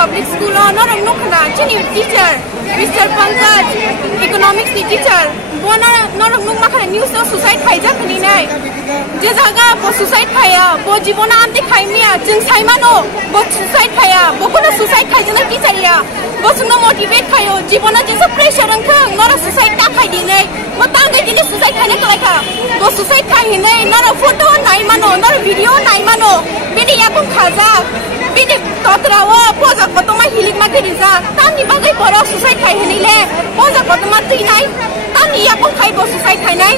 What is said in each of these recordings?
Public school orang nukna cini teacher Mr. Pankaj economics ni teacher bona orang nuk makan news to suicide khaija khani nai je jaga bo suicide khaya bo jibona amti khaimia jing saimano bo suicide khaya bo kono suicide khaija na teacher ya bo sungno motivate khayo jibona je pressure ang khang nora suicide ta khai di nai bo tangai dini suicide khane to kha bo suicide khai nai nora photo nai mano nora video nai mano bini yapun khaja bini totrawo poza kotoma hilik makiriza tani bagai poro suicide khai hanile poza kotoma tinai tani yapun khai bo suicide khai nai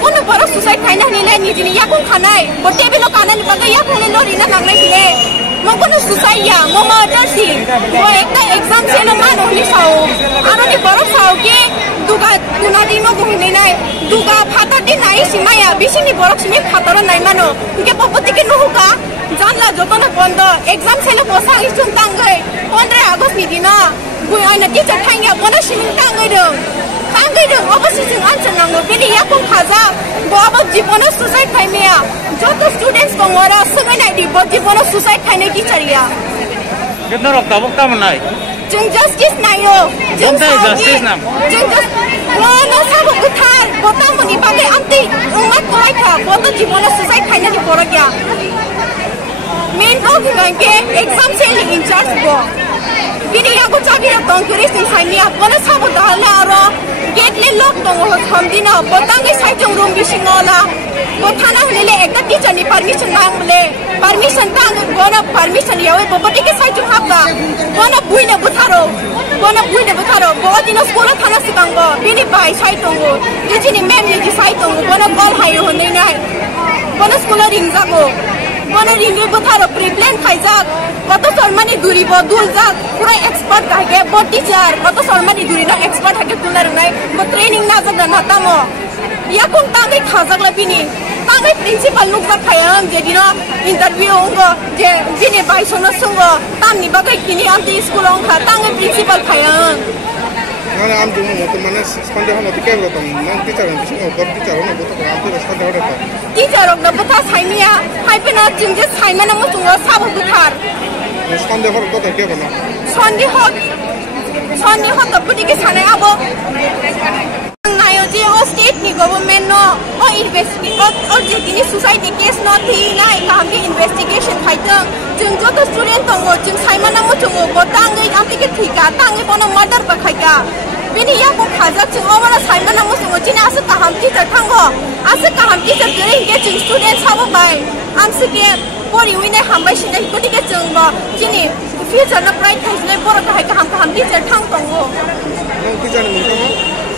kono poro suicide khai hanile nijini yapun khanai bo tebelo kanani bagai yapun le lori na nangai dile mongkono suicide ya moma darsi bo ekta exam selo mano ni sao aroni poro sao ke duga tunadi no guhne nai duga phata di nai simaya bisini borok simi phatara nai mano ke popoti ke nuhuka janla jotona bondo exam selo bosa isun tangai 15 August ni dina bui aina teacher thangya bona simin tangai dong obasi sing answer nango bini yapon khaja bo abo jibona suicide khaimia joto students ko ngora sugai nai di bo jibona suicide khaine ki charia kitna rokta bokta manai jung justice nayo jung justice nam jung no sabo uthar bota muni bagai anti umat kolai kha boto jibona suicide khaine ni poragya main document ke exam selling in charge bo bini yago chagira tongkuri sing saimia bona sabo dala aro gate le lock dong ho thamdina botangai saijong room bisingola bothana hulele ekta teacher ni permission mangle permission tang bona permission yawe boboti ke saijong hapda bona buine butharo bodino school thana sibango bini bai saitongo jini mem ni saitongo bona call hayo honai nai bona school ringjago bona ringi butharo pre-plan khaijak কত সরমানি দূরি ব দুলজাক পুরো expert থাকে ব teacher কত সরমানি দূরি না expert থাকে তুলার নাই ব ট্রেনিং না জানা না তামো ইয়া কোন তাঙ্গাই খাজাগলা বিনি তাঙ্গাই প্রিন্সিপাল নুকজা খায়াম যে দিনো ইন্টারভিউ অঙ্গ যে বিনি বাইসনো সঙ্গ তামনি বাগাই কিনি আন্তি স্কুল অঙ্গ তাঙ্গাই প্রিন্সিপাল খায়াম মানে আম জুমু মত মানে সন্দেহ হলো দিকে রকম নন টিচার বিসি ও গব টিচার হলো বত আম তো সন্দেহ হলো টিচার অঙ্গ বতা সাইমিয়া হাইপেনা চিংজে সাইমানা মসঙ্গ সাবো বুথার সন্দেহ হলো তো কে বনা সন্দেহ তো পুটিকে সানে আবো নায়ো যে ও স্টেট নি গভর্নমেন্ট নো ও ইনভেস্টিগেট ও যে দিনি সোসাইটি কেস ন থি নাই কামকে ইনভেস্টিগেশন ফাইতং जों जत स्टूडेंट दङ जों साइमाना मचङो बताङै आमतिके थिका ताङै बन मर्डर बखाइका बेनि याको खाजा जों अवरा साइमाना मचङो जिना आसे काहाम टिचार थांगो आसे काहाम टिचार गरे इंगे जों स्टूडेंट साबो बाय आमसिके परि विने हामबाय सिने गतिके जों ब जिनि फ्यूचर न प्राइड थाइजले बर काहाय काहाम टिचार थां दङो नों टिचार नि मुंखौ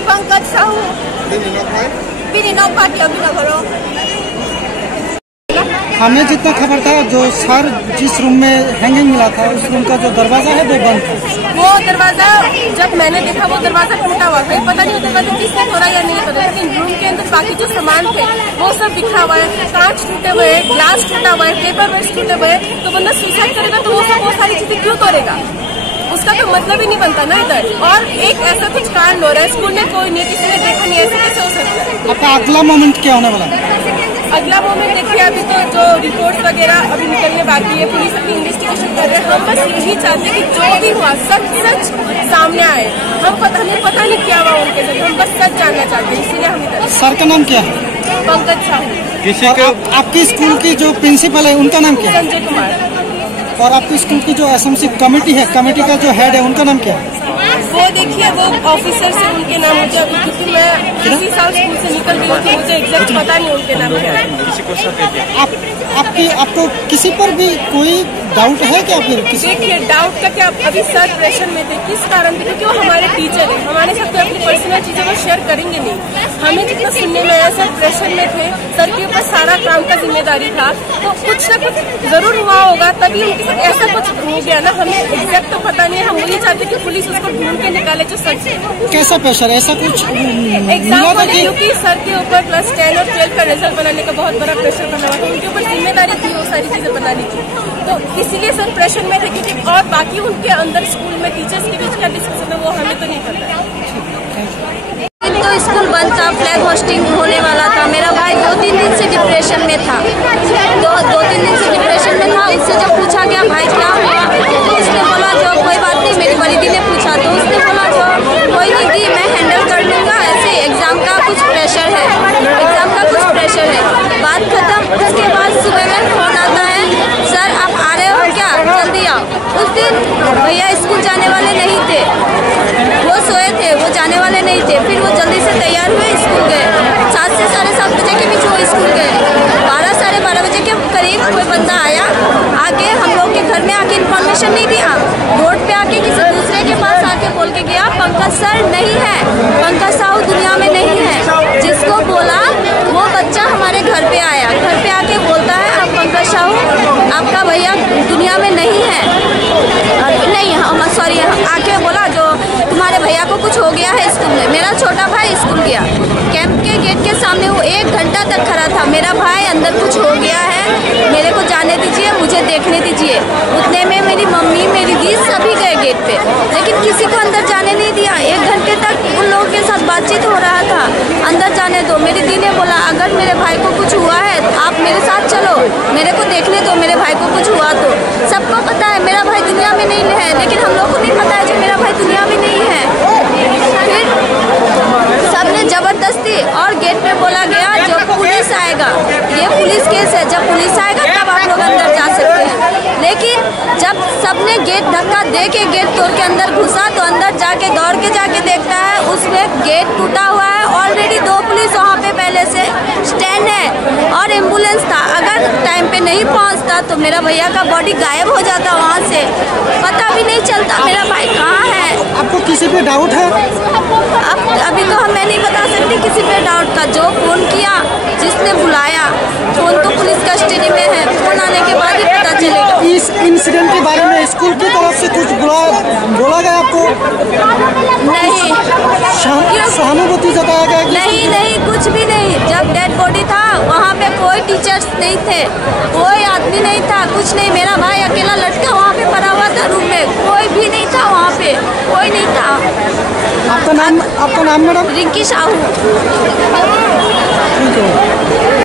पंकज साहू बेनि न पार्टी अबिना गरो हमें जितना खबर था जो सर जिस रूम में हैंगिंग मिला था उस रूम का जो दरवाजा है वो बंद था। वो दरवाजा जब मैंने देखा वो दरवाजा टूटा हुआ था, पता नहीं वो दरवाजा किसने तोड़ा या नहीं तोड़ा, लेकिन रूम के अंदर बाकी जो सामान थे वो सब बिखरा हुआ है, कांच टूटे हुए है, ग्लास टूटा हुआ है, पेपर वेस्ट टूटे हुए है। तो बंदा सुसाइड करेगा तो वो सब बहुत सारी चीजें क्यों तोड़ेगा, उसका तो मतलब ही नहीं बनता ना इधर। और एक ऐसा कुछ कांड हो रहा है, स्कूल में कोई नहीं, किसी ने देखा नहीं, ऐसे कैसे हो सकता है। आपका अगला मोमेंट क्या होने वाला? अगला मोमेंट देखिए, अभी तो जो रिपोर्ट वगैरह अभी निकलने बाकी है, पुलिस अभी इन्वेस्टिगेशन कर रहे हैं। हम बस यही चाहते हैं कि जो भी हुआ सच सामने आए। हम पता नहीं क्या हुआ उनके साथ, हम बस सच जानना चाहते हैं, इसीलिए हम इधर। सर का नाम क्या है? पंकज साहू। आपकी स्कूल की जो प्रिंसिपल है उनका नाम क्या है? संजय कुमार। और आपकी स्कूल की जो एसएमसी कमेटी है, कमेटी का जो हेड है उनका नाम क्या है? वो देखिए वो ऑफिसर से उनके नाम मुझे अभी, क्योंकि मैं इसी साल स्कूल से निकल गई हूँ तो मुझे एग्जैक्ट पता नहीं उनके नाम क्या है। आपको किसी पर भी कोई डाउट है क्या? फिर किसी देखिए डाउट का क्या, अभी सर प्रेशर में थे, किस कारण थे? क्योंकि वो हमारे टीचर है, हमारे साथ तो अपनी पर्सनल चीजों को शेयर करेंगे नहीं। हमें जितना सुनने में आया सर प्रेशर में थे, सर के ऊपर सारा काम का जिम्मेदारी था, तो कुछ न कुछ जरूर हुआ होगा तभी उनके साथ ऐसा कुछ हो गया ना। हमें एग्जैक्ट तो पता नहीं है, हम ये चाहते कि पुलिस उसको ढूंढ के निकाले जो सच है। कैसा प्रेशर है? ऐसा कुछ एग्जाम में, क्योंकि सर के ऊपर क्लास 10 और 12 का रिजल्ट बनाने का बहुत बड़ा प्रेशर बना हुआ था, उनके ऊपर जिम्मेदारी थी वो सारी चीजें बनाने की, तो इसीलिए सर प्रेशर में थे। क्योंकि और बाकी उनके अंदर स्कूल में टीचर्स के बीच क्या डिस्कशन है वो हमें तो नहीं पता। तो स्कूल बंद था, फ्लैग होस्टिंग होने वाला था। मेरा भाई 2-3 दिन से डिप्रेशन में था, 2-3 दिन से डिप्रेशन में था। उससे जब पूछा गया भाई क्या हुआ, तो उसने बोला जो कोई बात नहीं, मेरी बड़ी दी ने पूछा तो उसने बोला जो कोई नहीं दी, मैं हैंडल कर लूँगा, ऐसे एग्जाम का कुछ प्रेशर है, एग्जाम का कुछ प्रेशर है। बात खत्म। उसके बाद सुबह में फोन आता है, सर आप आ रहे हो क्या, जल्दी आओ। उस दिन भैया स्कूल जाने वाले नहीं थे, वो सोए थे, वो जाने वाले नहीं थे। फिर वो जल्दी से तैयार हुए, स्कूल गए। 7 से 7:30 बजे के बीच वो स्कूल गए। 12 साढ़े 12 बजे के करीब कोई बंदा आया, आके हम लोग के घर में आके इन्फॉर्मेशन नहीं दिया, रोड पे आके किसी दूसरे के पास आके बोल के गया पंकज सर नहीं है, पंकज साहू दुनिया में नहीं है। जिसको बोला वो बच्चा हमारे घर पे आया, घर पे आके बोलता है आप पंकज साहू आपका भैया दुनिया में नहीं है, नहीं हम सॉरी, आके बोला जो तुम्हारे भैया को कुछ हो गया है स्कूल में। मेरा छोटा भाई स्कूल गया, कैंप के गेट के सामने वो 1 घंटा तक खड़ा था, मेरा भाई अंदर कुछ हो गया है, मेरे को जाने दीजिए, मुझे देखने दीजिए। उतने में मेरी मम्मी मेरी दी सभी गए गेट पे, लेकिन किसी को अंदर जाने नहीं दिया। 1 घंटे तक उन लोगों के साथ बातचीत हो रहा था, अंदर जाने दो। मेरी दी ने बोला अगर मेरे भाई को कुछ हुआ है तो आप मेरे साथ चलो, मेरे को देखने दो, मेरे भाई को कुछ हुआ तो। सबको पता है मेरा भाई दुनिया में नहीं है, लेकिन हम लोग को नहीं पता है जो मेरा भाई दुनिया में नहीं है। फिर सबने जबरदस्ती और गेट पे बोला गया जो पुलिस आएगा, ये पुलिस केस है, जब पुलिस आएगा तब आप लोग अंदर जा सकते हैं। लेकिन जब सबने गेट धक्का दे के गेट तोड़ के अंदर घुसा तो अंदर जाके दौड़ के जाके देखता है उसमें गेट टूटा हुआ है। ऑलरेडी 2 पुलिस वहाँ पे पहले से स्टैंड है और एम्बुलेंस था। अगर टाइम पे नहीं पहुँचता तो मेरा भैया का बॉडी गायब हो जाता, वहाँ से पता भी नहीं चलता मेरा भाई कहाँ है। आपको किसी पे डाउट है? अब अभी तो मैं नहीं बता सकती किसी पे डाउट का। जो फोन किया, जिसने बुलाया, फोन तो पुलिस कस्टडी में है, फोन आने के बाद ही पता चलेगा। इस इंसिडेंट के बारे में स्कूल की तरफ से कुछ बोला गया आपको? नहीं, सहानुभूति जताया गया? नहीं, कुछ भी नहीं। जब डेड बॉडी था वहाँ पे कोई टीचर्स नहीं थे, कोई आदमी नहीं था, कुछ नहीं। मेरा भाई अकेला लटका वहाँ पे पड़ा हुआ था रूम में, कोई भी नहीं था वहाँ पे, कोई नहीं था। आपका नाम मैडम? रिंकी साहू। ठीक है।